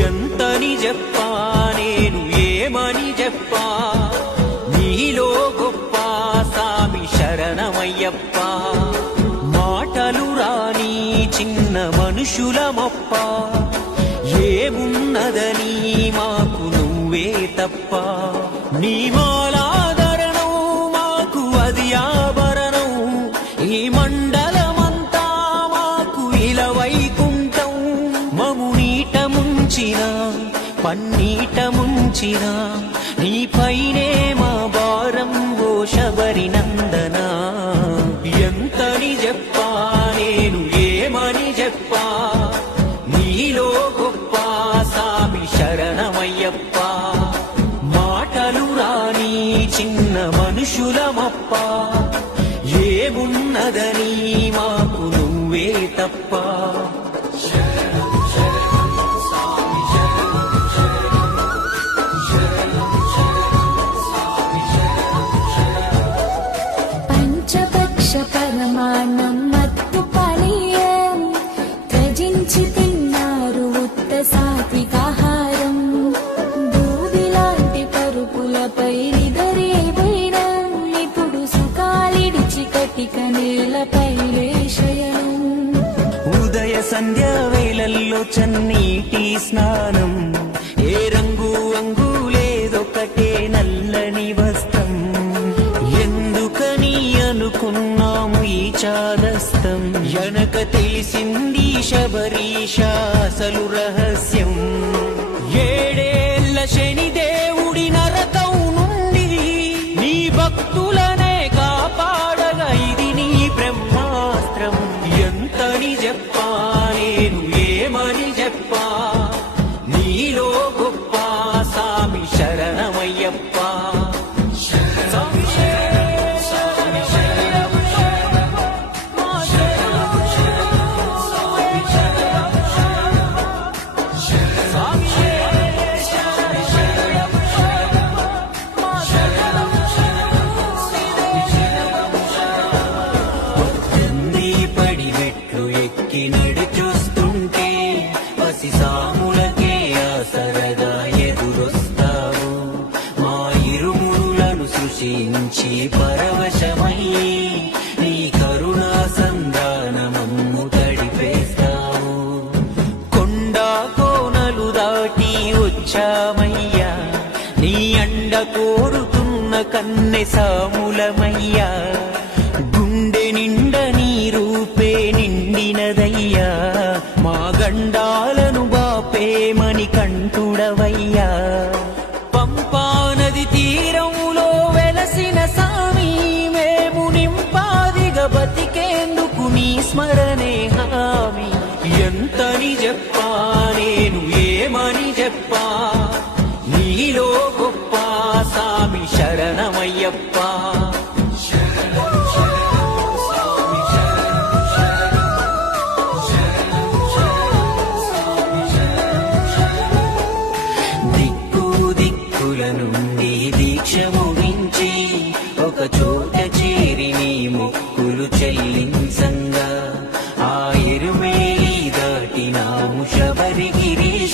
ఎంతని చెప్పా నేను ఏమని చెప్పా నీలో గొప్ప సామి శరణమయ్యప్ప మాటలు రాని చిన్న మనుషులమప్ప ఏమున్నదని మాకు నువ్వే తప్ప నీ మాలాదరణం మాకు అది ఆభరణం ఈ మండ పన్నీట ముంచిన నీపైనే మా భారం ఓ శబరి నందన. ఎంతని చెప్పా నేను ఏమని చెప్పా నీలో గొప్ప సామి శరణమయ్యప్ప. మాటలు రాని చిన్న మనుషులమప్ప. ఏమున్నదని మాకు నువ్వే తప్ప. సుఖాలిడిచి నేలపై శయనం ఉదయ సంధ్యా వేళల్లో చన్నీటి స్నానం. ఏ రంగు అంగు లేదొకటే నల్లని వస్త్రం. ఎందుకని అనుకున్నాము ఈ చాదస్తం? ఎనక తెలిసింది శబరీష అసలు రహస్యం. ఏడేళ్ళ శనిదేవుడి నరకం మెట్లు ఎక్కి నడిచొస్తుంటే పసి సాములకే ఆ ఆసరగా ఎదురొస్తావు. మా ఇరుమురులను సృష్టించి పరవశమై నీ కరుణా సంధానమమ్ము తడిపేస్తావు. కొండా కోనలు దాటి వచ్చామయ్యా నీ అండ కోరుతున్న కన్నె సాములమయ్యా. స్మరణే హామీ. ఎంతని చెప్పా నేను ఏమని చెప్పా? నీలో గొప్ప సామి శరణమయ్యప్ప. దిక్కు దీక్ష ముగించి ఒక చోట చేరి నీ మొక్కులు చెల్లించ